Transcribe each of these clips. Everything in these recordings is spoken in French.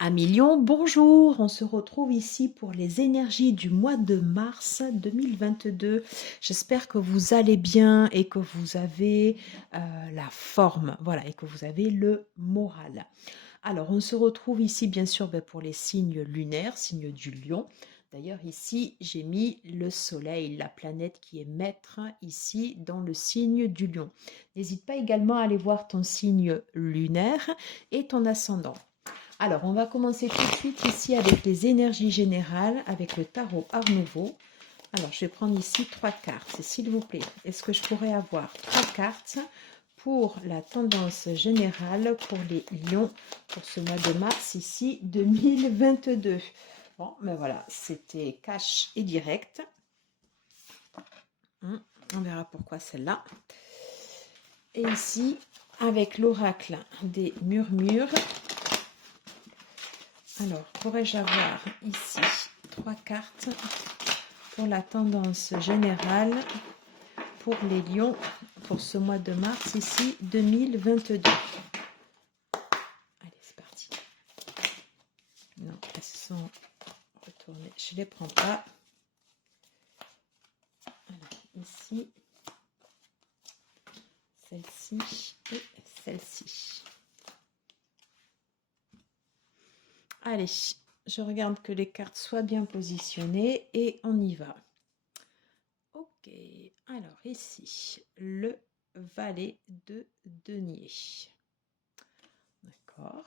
Amis Lion, bonjour, on se retrouve ici pour les énergies du mois de mars 2022. J'espère que vous allez bien et que vous avez la forme, voilà, et que vous avez le moral. Alors, on se retrouve ici bien sûr pour les signes lunaires, signes du lion. D'ailleurs, ici, j'ai mis le soleil, la planète qui est maître ici dans le signe du lion. N'hésite pas également à aller voir ton signe lunaire et ton ascendant. Alors, on va commencer tout de suite ici avec les énergies générales, avec le tarot Art Nouveau. Alors, je vais prendre ici 3 cartes, s'il vous plaît. Est-ce que je pourrais avoir 3 cartes pour la tendance générale pour les lions pour ce mois de mars ici 2022? Bon, ben voilà, c'était cash et direct. On verra pourquoi celle-là. Et ici, avec l'oracle des murmures. Alors, pourrais-je avoir ici 3 cartes pour la tendance générale pour les lions pour ce mois de mars ici 2022? Allez, c'est parti. Non, elles sont retournées. Je ne les prends pas. Alors, ici, celle-ci et celle-ci. Allez, je regarde que les cartes soient bien positionnées et on y va. Ok, alors ici, le valet de denier. D'accord.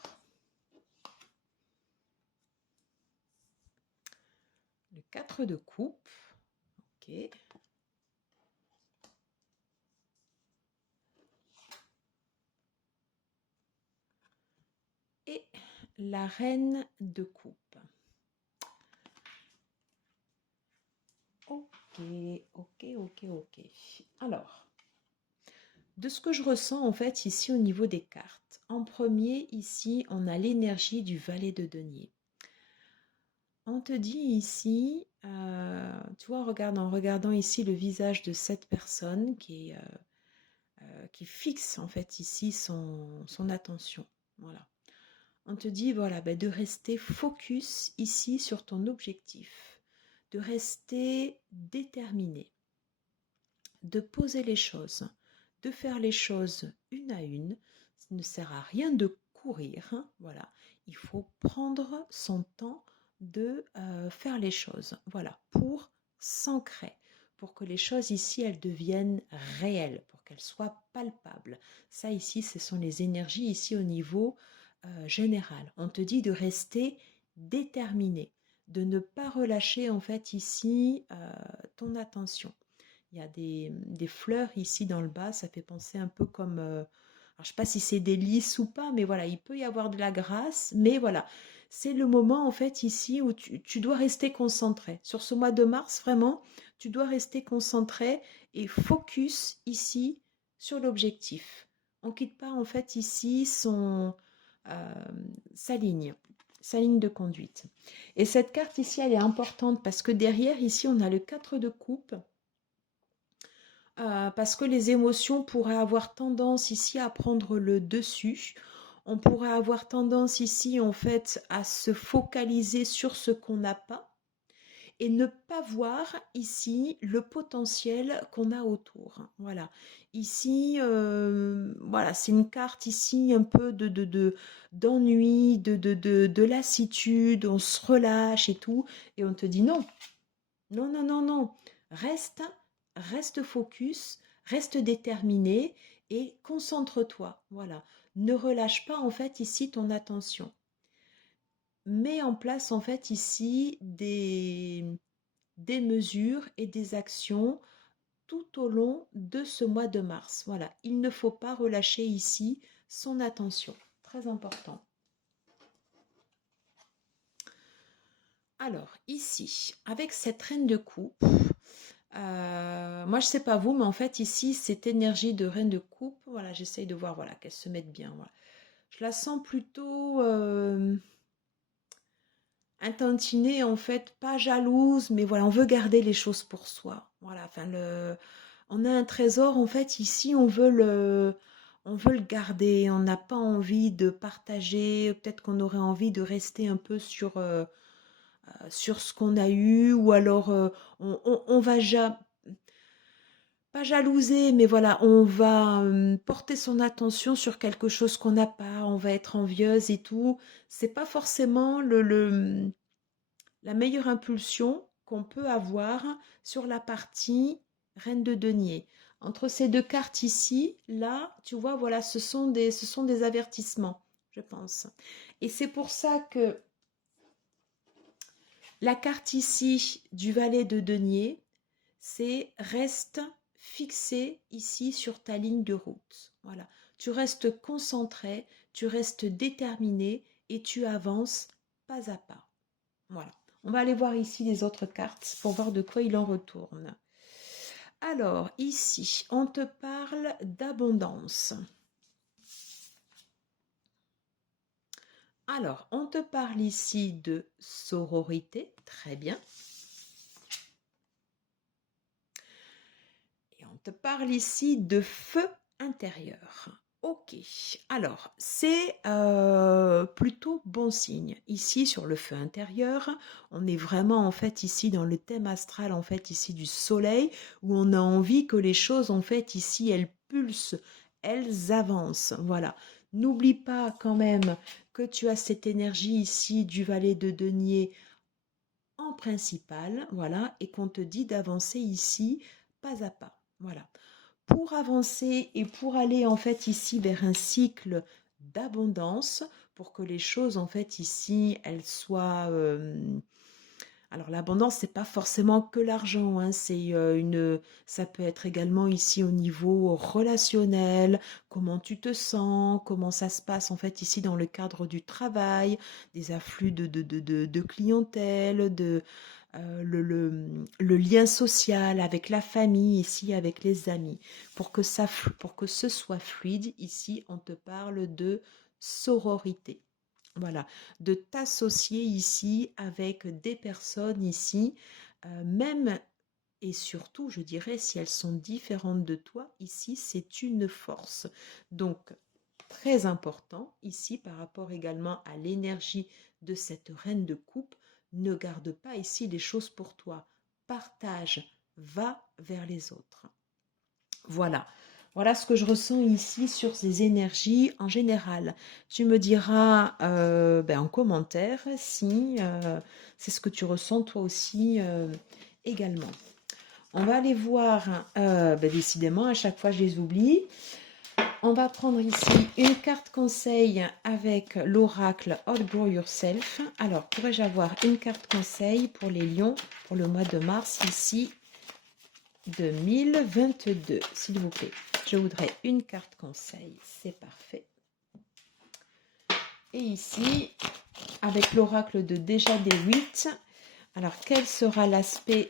Le 4 de coupe. Ok. Et la reine de coupe. Ok. Alors, de ce que je ressens en fait ici au niveau des cartes, en premier ici on a l'énergie du valet de denier. On te dit ici, tu vois, en regardant ici le visage de cette personne qui fixe en fait ici son attention. Voilà. On te dit voilà, de rester focus ici sur ton objectif, de rester déterminé, de poser les choses, de faire les choses une à une. Ça ne sert à rien de courir, hein, voilà. Il faut prendre son temps de faire les choses, voilà, pour s'ancrer, pour que les choses ici, elles deviennent réelles, pour qu'elles soient palpables. Ça ici, ce sont les énergies ici au niveau général. On te dit de rester déterminé, de ne pas relâcher en fait ici ton attention. Il y a des fleurs ici dans le bas, ça fait penser un peu comme, alors je ne sais pas si c'est des lys ou pas, mais voilà, il peut y avoir de la grâce, mais voilà, c'est le moment en fait ici où tu dois rester concentré. Sur ce mois de mars, vraiment, tu dois rester concentré et focus ici sur l'objectif. On ne quitte pas en fait ici euh, sa ligne, sa ligne de conduite. Et cette carte ici, elle est importante parce que derrière ici, on a le 4 de coupe. Parce que les émotions pourraient avoir tendance ici à prendre le dessus. On pourrait avoir tendance ici en fait à se focaliser sur ce qu'on n'a pas et ne pas voir ici le potentiel qu'on a autour. Voilà. Ici, voilà, c'est une carte ici un peu d'ennui, de lassitude, on se relâche et tout, et on te dit non, non. Reste, reste focus, reste déterminé et concentre-toi. Voilà. Ne relâche pas en fait ici ton attention. Mets en place en fait ici des mesures et des actions tout au long de ce mois de mars. Voilà. Il ne faut pas relâcher ici son attention. Très important. Alors, ici, avec cette reine de coupe, moi je sais pas vous, mais en fait ici, cette énergie de reine de coupe, voilà, j'essaye de voir voilà, qu'elle se mette bien. Voilà. Je la sens plutôt intentinée, en fait, pas jalouse, mais voilà, on veut garder les choses pour soi. Voilà, enfin, on a un trésor, en fait, ici, on veut le garder, on n'a pas envie de partager, peut-être qu'on aurait envie de rester un peu sur ce qu'on a eu, ou alors on va pas jalouser, mais voilà, on va porter son attention sur quelque chose qu'on n'a pas, on va être envieuse et tout. C'est pas forcément la meilleure impulsion qu'on peut avoir sur la partie reine de denier. Entre ces deux cartes ici, là, tu vois, voilà, ce sont des avertissements, je pense. Et c'est pour ça que la carte ici du valet de denier, c'est reste fixé ici sur ta ligne de route. Voilà. Tu restes concentré, tu restes déterminé et tu avances pas à pas. Voilà. On va aller voir ici les autres cartes pour voir de quoi il en retourne. Alors, ici, on te parle d'abondance. Alors, on te parle ici de sororité. Très bien. Et on te parle ici de feu intérieur. Ok, alors c'est plutôt bon signe. Ici sur le feu intérieur, on est vraiment en fait ici dans le thème astral en fait ici du soleil, où on a envie que les choses en fait ici elles pulsent, elles avancent. Voilà. N'oublie pas quand même que tu as cette énergie ici du valet de denier en principal, voilà, et qu'on te dit d'avancer ici pas à pas. Voilà. Pour avancer et pour aller en fait ici vers un cycle d'abondance, pour que les choses en fait ici elles soient alors l'abondance c'est pas forcément que l'argent, hein, ça peut être également ici au niveau relationnel, comment tu te sens, comment ça se passe en fait ici dans le cadre du travail, des afflux de clientèle, le lien social avec la famille, ici avec les amis. Pour que ce soit fluide, ici on te parle de sororité. Voilà, de t'associer ici avec des personnes ici, même et surtout, je dirais, si elles sont différentes de toi, ici c'est une force. Donc, très important ici par rapport également à l'énergie de cette reine de coupe, ne garde pas ici les choses pour toi. Partage, va vers les autres. Voilà. Voilà ce que je ressens ici sur ces énergies en général. Tu me diras en commentaire si c'est ce que tu ressens toi aussi également. On va aller voir, décidément, à chaque fois je les oublie. On va prendre ici une carte conseil avec l'oracle Outgrow Yourself. Alors, pourrais-je avoir une carte conseil pour les lions pour le mois de mars ici 2022, s'il vous plaît. Je voudrais une carte conseil, c'est parfait. Et ici, avec l'oracle de déjà des 8, alors quel sera l'aspect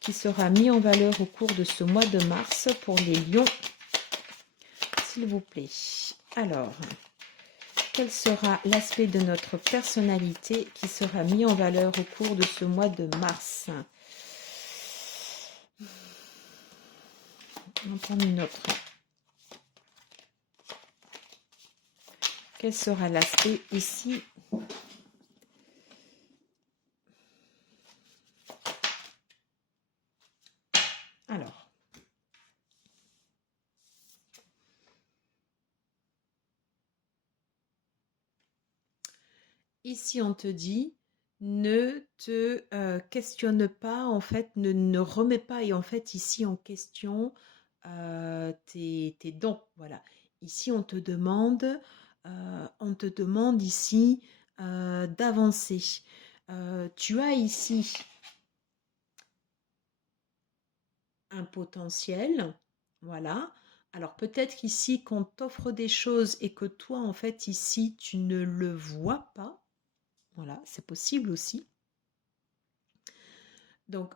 qui sera mis en valeur au cours de ce mois de mars pour les lions, s'il vous plaît. Alors, quel sera l'aspect de notre personnalité qui sera mis en valeur au cours de ce mois de mars? On va prendre une autre. Quel sera l'aspect ici? Alors, ici on te dit, ne te questionne pas, en fait, ne remets pas et en fait ici en question tes dons. Voilà. Ici on te demande ici d'avancer. Tu as ici un potentiel, voilà. Alors peut-être qu'ici qu'on t'offre des choses et que toi en fait ici tu ne le vois pas, voilà, c'est possible aussi. Donc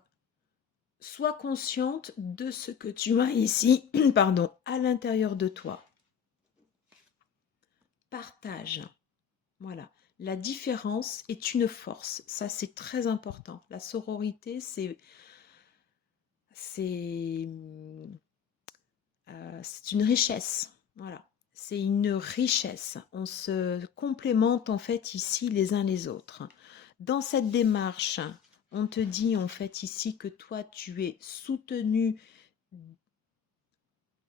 sois consciente de ce que tu as ici, pardon, à l'intérieur de toi. Partage, voilà. La différence est une force, ça c'est très important. La sororité, c'est une richesse, voilà. C'est une richesse. On se complémente en fait ici les uns les autres. Dans cette démarche, on te dit en fait ici que toi tu es soutenu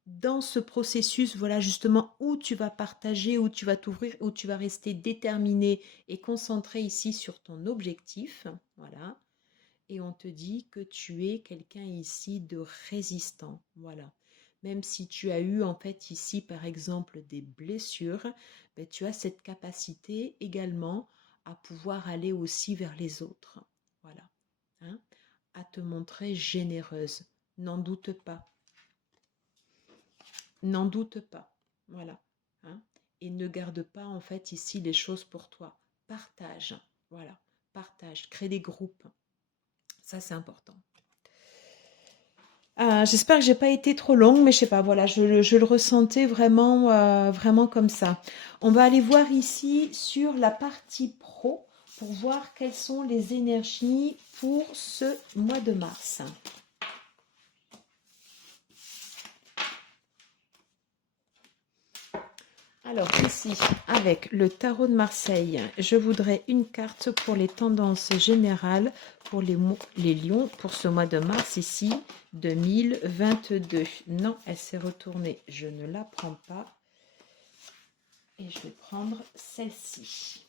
dans ce processus, voilà justement où tu vas partager, où tu vas t'ouvrir, où tu vas rester déterminé et concentré ici sur ton objectif, voilà. Et on te dit que tu es quelqu'un ici de résistant, voilà. Même si tu as eu en fait ici par exemple des blessures, ben, tu as cette capacité également à pouvoir aller aussi vers les autres, voilà, hein, à te montrer généreuse, n'en doute pas. N'en doute pas, voilà, hein. Et ne garde pas en fait ici les choses pour toi. Partage, voilà, partage, crée des groupes. Ça, c'est important. J'espère que j'ai pas été trop longue, mais je sais pas, voilà, je le ressentais vraiment, vraiment comme ça. On va aller voir ici sur la partie pro pour voir quelles sont les énergies pour ce mois de mars. Alors ici, avec le tarot de Marseille, je voudrais une carte pour les tendances générales pour les lions pour ce mois de mars ici, 2022. Non, elle s'est retournée, je ne la prends pas. Et je vais prendre celle-ci.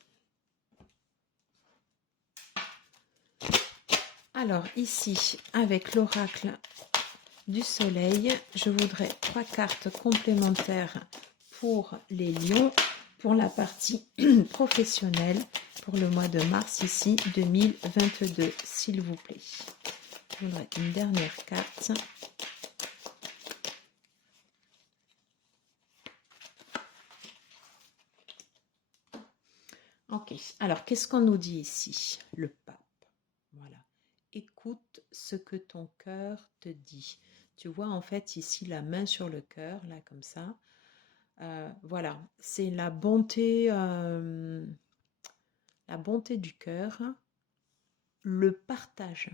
Alors ici, avec l'oracle du soleil, je voudrais 3 cartes complémentaires pour les lions, pour la partie professionnelle, pour le mois de mars ici, 2022, s'il vous plaît. Je voudrais une dernière carte. Ok, alors qu'est-ce qu'on nous dit ici? Le pape, voilà. Écoute ce que ton cœur te dit. Tu vois en fait ici la main sur le cœur, là comme ça. Voilà, c'est la bonté du cœur, le partage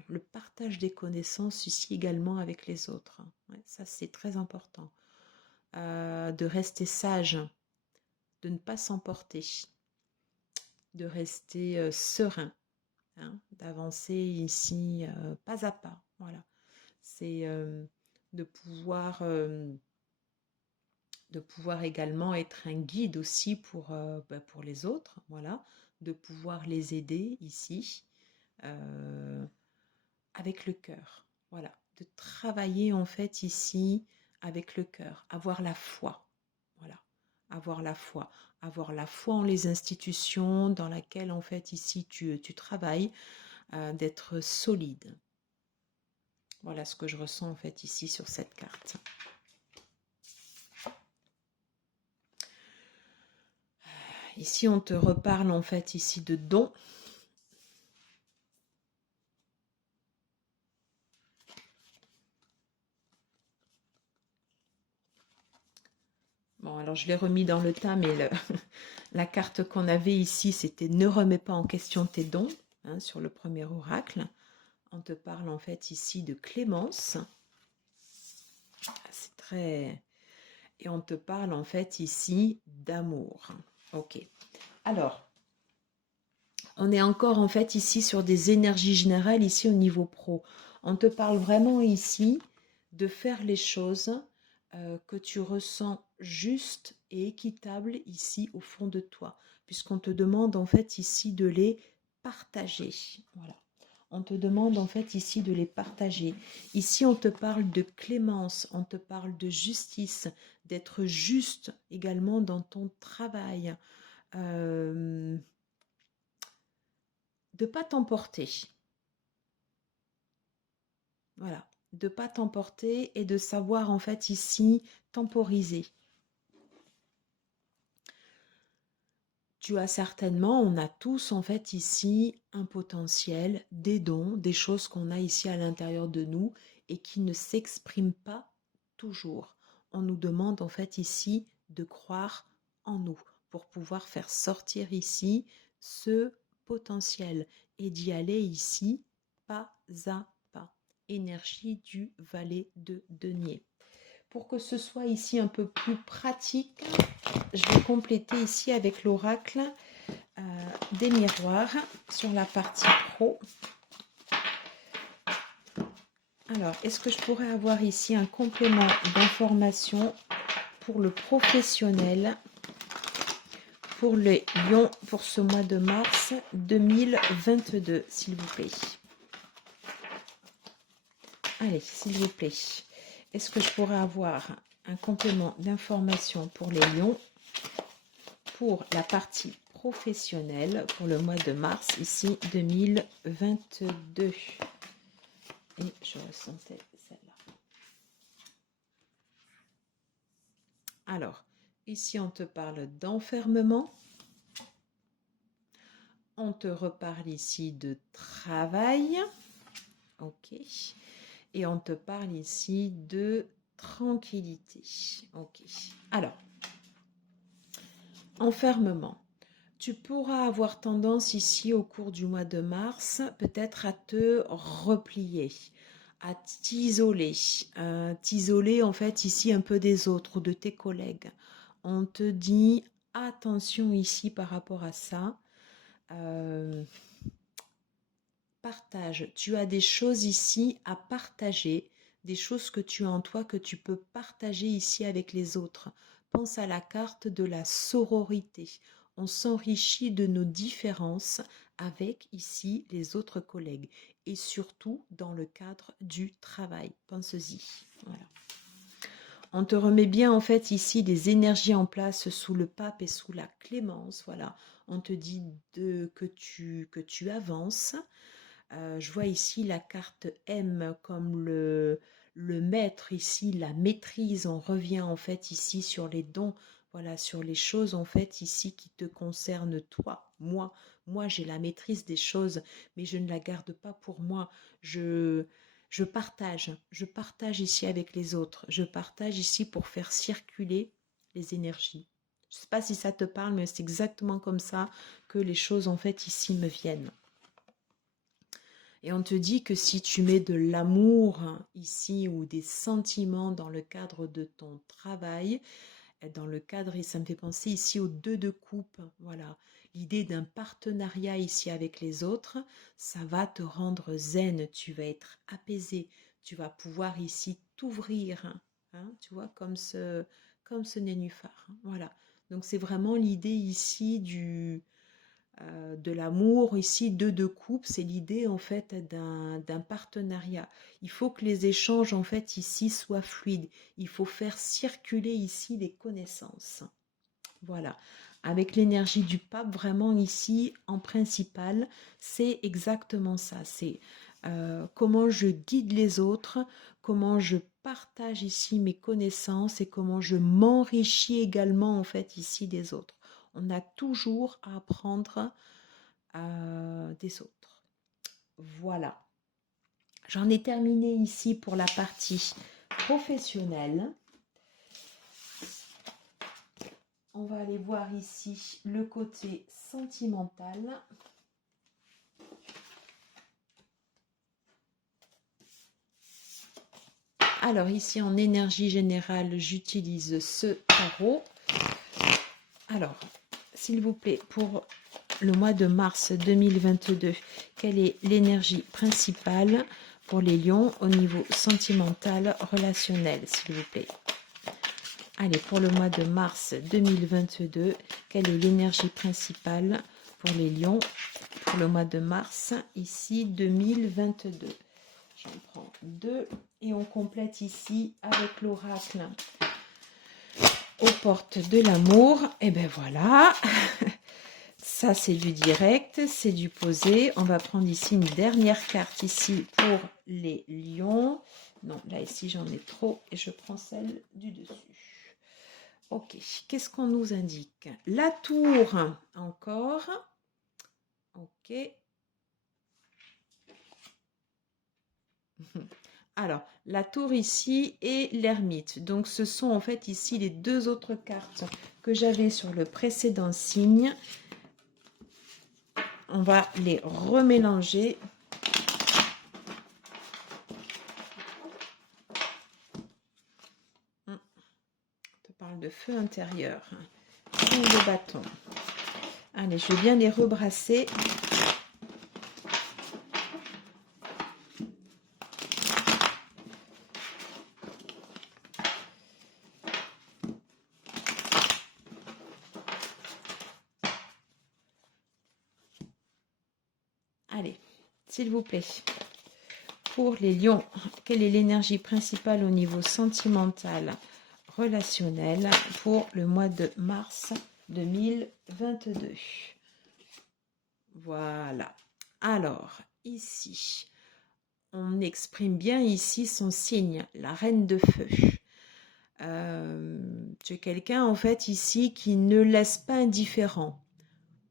des connaissances ici également avec les autres. Ouais, ça c'est très important. De rester sage, de ne pas s'emporter, de rester serein, hein, d'avancer ici pas à pas. Voilà, c'est de pouvoir également être un guide aussi pour les autres, voilà, de pouvoir les aider ici avec le cœur, voilà, de travailler en fait ici avec le cœur, avoir la foi, voilà, avoir la foi en les institutions dans lesquelles en fait ici tu travailles, d'être solide. Voilà ce que je ressens en fait ici sur cette carte. Ici, on te reparle en fait ici de dons. Bon, alors je l'ai remis dans le tas, mais la carte qu'on avait ici, c'était « Ne remets pas en question tes dons hein, » sur le premier oracle. On te parle en fait ici de clémence. C'est très... Et on te parle en fait ici d'amour. Ok. Alors, on est encore en fait ici sur des énergies générales ici au niveau pro. On te parle vraiment ici de faire les choses que tu ressens justes et équitables ici au fond de toi, puisqu'on te demande en fait ici de les partager. Voilà. On te demande en fait ici de les partager. Ici, on te parle de clémence, on te parle de justice, d'être juste également dans ton travail. De ne pas t'emporter. Voilà, de ne pas t'emporter et de savoir en fait ici temporiser. Tu as certainement, on a tous en fait ici un potentiel, des dons, des choses qu'on a ici à l'intérieur de nous et qui ne s'expriment pas toujours. On nous demande en fait ici de croire en nous pour pouvoir faire sortir ici ce potentiel et d'y aller ici pas à pas. Énergie du valet de denier. Pour que ce soit ici un peu plus pratique, je vais compléter ici avec l'oracle des miroirs sur la partie pro. Alors, est-ce que je pourrais avoir ici un complément d'information pour le professionnel, pour les lions, pour ce mois de mars 2022, s'il vous plaît? Allez, s'il vous plaît. Est-ce que je pourrais avoir un complément d'information pour les lions, pour la partie professionnelle, pour le mois de mars, ici, 2022? Et je ressentais celle-là. Alors, ici, on te parle d'enfermement. On te reparle ici de travail. Ok. Et on te parle ici de tranquillité. Ok. Alors, enfermement. Tu pourras avoir tendance ici au cours du mois de mars peut-être à te replier, à t'isoler, t'isoler en fait ici un peu des autres, de tes collègues. On te dit attention ici par rapport à ça. Partage. Tu as des choses ici à partager, des choses que tu as en toi que tu peux partager ici avec les autres. Pense à la carte de la sororité. On s'enrichit de nos différences avec ici les autres collègues et surtout dans le cadre du travail. Pense-y. Voilà. On te remet bien en fait ici des énergies en place sous le pape et sous la clémence. Voilà. On te dit que tu avances. Je vois ici la carte M comme le maître ici, la maîtrise. On revient en fait ici sur les dons, voilà, sur les choses en fait ici qui te concernent toi, moi. Moi, j'ai la maîtrise des choses, mais je ne la garde pas pour moi. Je partage ici avec les autres. Je partage ici pour faire circuler les énergies. Je ne sais pas si ça te parle, mais c'est exactement comme ça que les choses en fait ici me viennent. Et on te dit que si tu mets de l'amour ici ou des sentiments dans le cadre de ton travail, dans le cadre, et ça me fait penser ici aux 2 de coupe, voilà, l'idée d'un partenariat ici avec les autres, ça va te rendre zen, tu vas être apaisé, tu vas pouvoir ici t'ouvrir, hein, tu vois, comme ce nénuphar, hein, voilà. Donc c'est vraiment l'idée ici de l'amour, ici, 2 de coupe, c'est l'idée en fait d'un partenariat. Il faut que les échanges en fait ici soient fluides. Il faut faire circuler ici des connaissances. Voilà. Avec l'énergie du pape, vraiment ici, en principal, c'est exactement ça. C'est comment je guide les autres, comment je partage ici mes connaissances et comment je m'enrichis également en fait ici des autres. On a toujours à apprendre des autres. Voilà. J'en ai terminé ici pour la partie professionnelle. On va aller voir ici le côté sentimental. Alors ici en énergie générale, j'utilise ce tarot. Alors, s'il vous plaît, pour le mois de mars 2022, quelle est l'énergie principale pour les lions au niveau sentimental, relationnel, s'il vous plaît? Allez, pour le mois de mars 2022, quelle est l'énergie principale pour les lions pour le mois de mars, ici 2022? J'en prends 2 et on complète ici avec l'oracle aux portes de l'amour. Et ben voilà, ça c'est du direct, c'est du posé. On va prendre ici une dernière carte ici pour les lions. Non, là ici j'en ai trop et je prends celle du dessus. Ok, qu'est-ce qu'on nous indique? La tour, encore. Ok. Alors, la tour ici et l'ermite. Donc, ce sont en fait ici les 2 autres cartes que j'avais sur le précédent signe. On va les remélanger. On te parle de feu intérieur. Signe de bâton. Allez, je vais bien les rebrasser. Allez, s'il vous plaît. Pour les lions, quelle est l'énergie principale au niveau sentimental, relationnel pour le mois de mars 2022? Voilà. Alors, ici, on exprime bien ici son signe, la reine de feu. Tu es quelqu'un, en fait, ici, qui ne laisse pas indifférent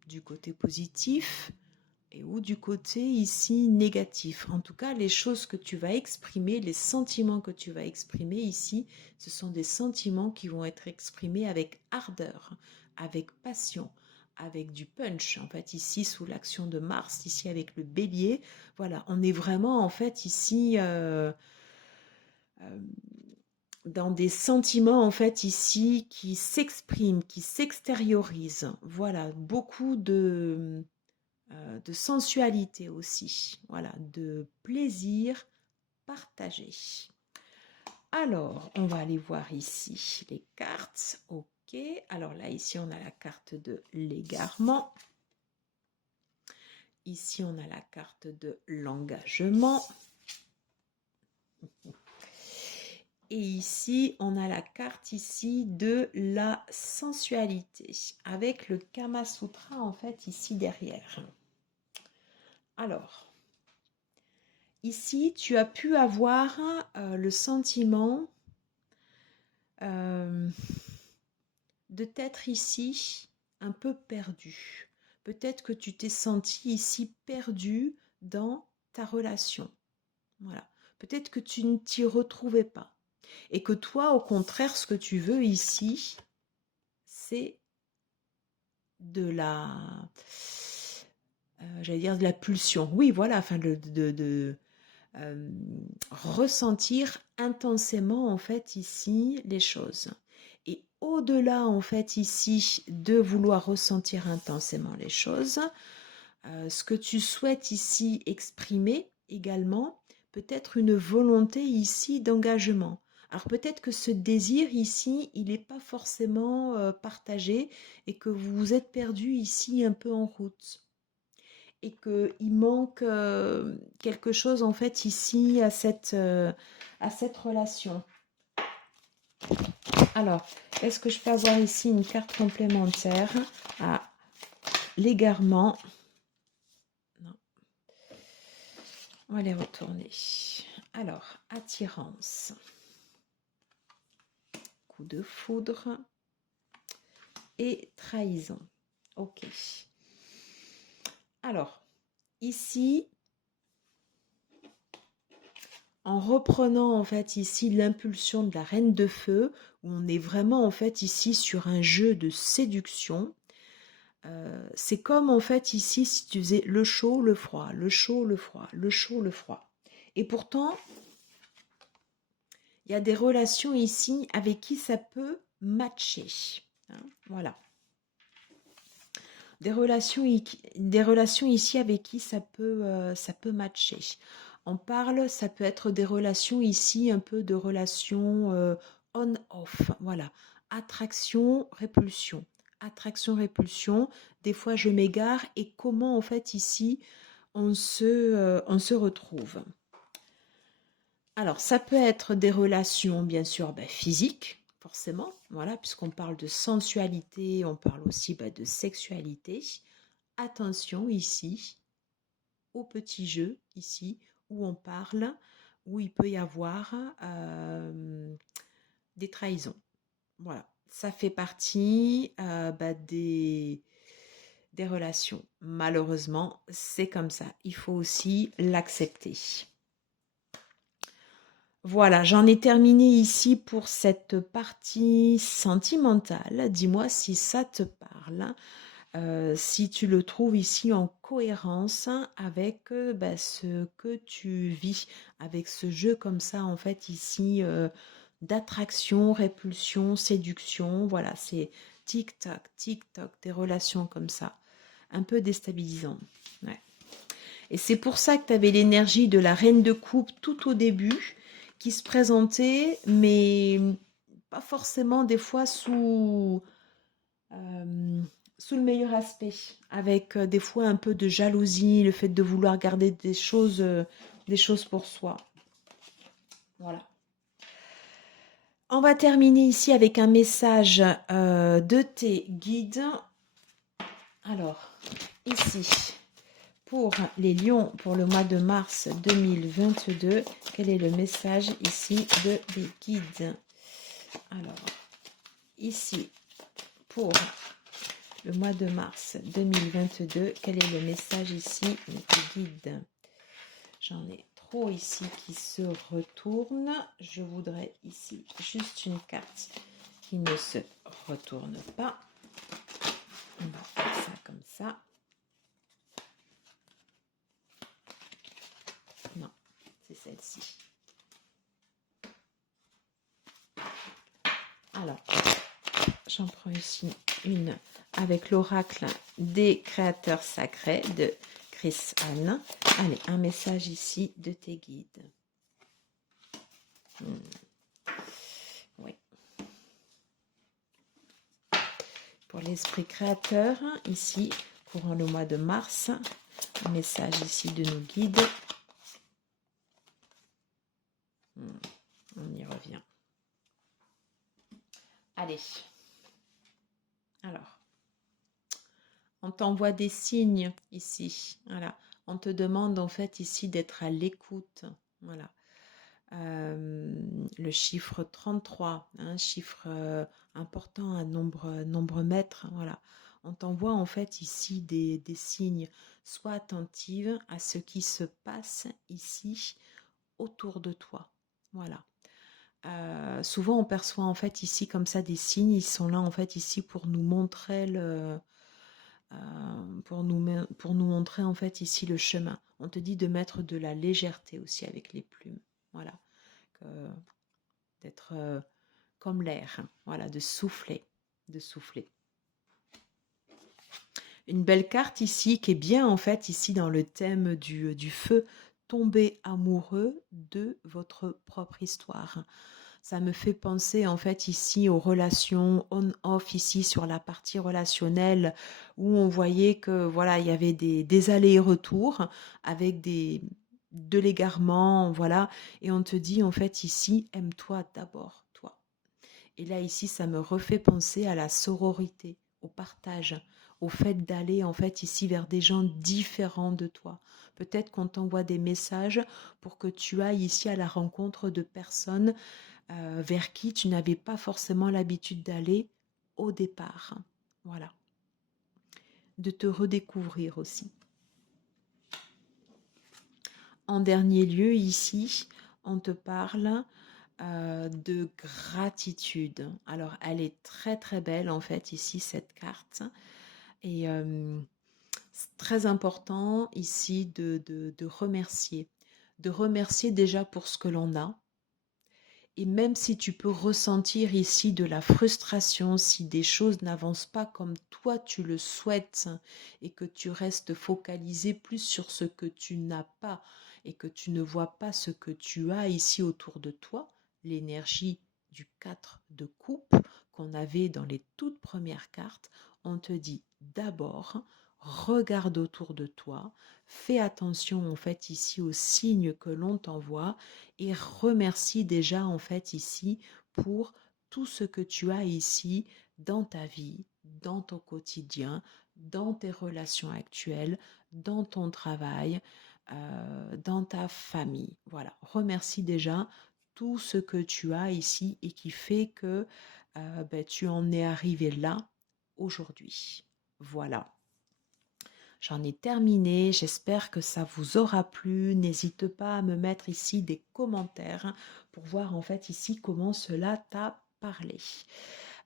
du côté positif et ou du côté ici négatif. En tout cas, les choses que tu vas exprimer, les sentiments que tu vas exprimer ici, ce sont des sentiments qui vont être exprimés avec ardeur, avec passion, avec du punch. En fait, ici, sous l'action de Mars, ici avec le bélier, voilà, on est vraiment en fait ici dans des sentiments en fait ici qui s'expriment, qui s'extériorisent. Voilà, beaucoup de sensualité aussi, voilà, de plaisir partagé. Alors, on va aller voir ici les cartes. Ok, alors là, ici, on a la carte de l'égarement. Ici, on a la carte de l'engagement. Et ici, on a la carte ici de la sensualité, avec le Kama Sutra, en fait, ici derrière. Alors, ici, tu as pu avoir le sentiment de t'être ici un peu perdu. Peut-être que tu t'es senti ici perdu dans ta relation. Voilà. Peut-être que tu ne t'y retrouvais pas. Et que toi, au contraire, ce que tu veux ici, c'est de la... j'allais dire de la pulsion. Oui, voilà, enfin, ressentir intensément en fait ici les choses. Et au-delà en fait ici de vouloir ressentir intensément les choses, ce que tu souhaites ici exprimer également, peut-être une volonté ici d'engagement. Alors peut-être que ce désir ici, il n'est pas forcément partagé et que vous vous êtes perdu ici un peu en route. Et qu'il manque quelque chose en fait ici à cette relation. Alors, est-ce que je peux avoir ici une carte complémentaire à l'égarement? Non. On va les retourner. Alors, attirance. Coup de foudre. Et trahison. Ok. Alors, ici, en reprenant en fait ici l'impulsion de la reine de feu, où on est vraiment en fait ici sur un jeu de séduction, c'est comme en fait ici si tu faisais le chaud, le froid, le chaud, le froid, le chaud, le froid. Et pourtant, il y a des relations ici avec qui ça peut matcher. Hein, voilà. Des relations ici avec qui ça peut matcher. On parle, ça peut être des relations ici, un peu de relations on-off. Voilà. Attraction, répulsion. Attraction, répulsion. Des fois, je m'égare. Et comment, en fait, ici, on se retrouve. Alors, ça peut être des relations, bien sûr, physiques, forcément. Voilà, puisqu'on parle de sensualité, on parle aussi de sexualité. Attention ici au petit jeu ici où on parle, où il peut y avoir des trahisons. Voilà, ça fait partie des relations. Malheureusement, c'est comme ça. Il faut aussi l'accepter. Voilà, j'en ai terminé ici pour cette partie sentimentale. Dis-moi si ça te parle. Si tu le trouves ici en cohérence avec ce que tu vis, avec ce jeu comme ça en fait ici d'attraction, répulsion, séduction. Voilà, c'est tic-tac, des relations comme ça, un peu déstabilisant. Ouais. Et c'est pour ça que tu avais l'énergie de la reine de coupe tout au début, qui se présentait, mais pas forcément des fois sous le meilleur aspect, avec des fois un peu de jalousie, le fait de vouloir garder des choses pour soi. Voilà. On va terminer ici avec un message de tes guides. Alors, ici, pour les lions, pour le mois de mars 2022, quel est le message ici de tes guides? Alors, ici, pour le mois de mars 2022, quel est le message ici de tes guides? J'en ai trop ici qui se retournent. Je voudrais ici juste une carte qui ne se retourne pas. On va faire ça comme ça. Non, c'est celle-ci. Alors, j'en prends ici une avec l'oracle des créateurs sacrés de Chris Anne. Allez, un message ici de tes guides. Oui. Pour l'esprit créateur, ici, courant le mois de mars, un message ici de nos guides. On y revient. Allez. Alors, on t'envoie des signes ici. Voilà. On te demande en fait ici d'être à l'écoute. Voilà. Le chiffre 33, un chiffre important, un nombre maître. Voilà. On t'envoie en fait ici des signes. Sois attentive à ce qui se passe ici autour de toi. Voilà. Souvent on perçoit en fait ici comme ça des signes. Ils sont là en fait ici pour nous montrer pour nous montrer en fait ici le chemin. On te dit de mettre de la légèreté aussi avec les plumes. Voilà. D'être comme l'air. Voilà, de souffler. De souffler. Une belle carte ici qui est bien en fait ici dans le thème du feu. Tomber amoureux de votre propre histoire. Ça me fait penser en fait ici aux relations on-off ici sur la partie relationnelle où on voyait que voilà il y avait des allers-retours avec de l'égarement, voilà, et on te dit en fait ici aime-toi d'abord toi. Et là ici ça me refait penser à la sororité, au partage, au fait d'aller en fait ici vers des gens différents de toi. Peut-être qu'on t'envoie des messages pour que tu ailles ici à la rencontre de personnes vers qui tu n'avais pas forcément l'habitude d'aller au départ. Voilà. De te redécouvrir aussi. En dernier lieu, ici, on te parle de gratitude. Alors, elle est très très belle en fait ici, cette carte. Et c'est très important ici de remercier. De remercier déjà pour ce que l'on a. Et même si tu peux ressentir ici de la frustration, si des choses n'avancent pas comme toi tu le souhaites et que tu restes focalisé plus sur ce que tu n'as pas et que tu ne vois pas ce que tu as ici autour de toi, l'énergie du 4 de coupe qu'on avait dans les toutes premières cartes, on te dit d'abord, regarde autour de toi, fais attention en fait ici aux signes que l'on t'envoie et remercie déjà en fait ici pour tout ce que tu as ici dans ta vie, dans ton quotidien, dans tes relations actuelles, dans ton travail, dans ta famille. Voilà, remercie déjà tout ce que tu as ici et qui fait que tu en es arrivé là aujourd'hui. Voilà. J'en ai terminé, j'espère que ça vous aura plu. N'hésite pas à me mettre ici des commentaires pour voir en fait ici comment cela t'a parlé.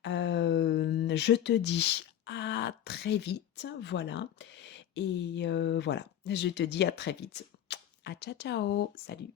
Je te dis à très vite, voilà. Et voilà, je te dis à très vite. À ciao ciao, salut.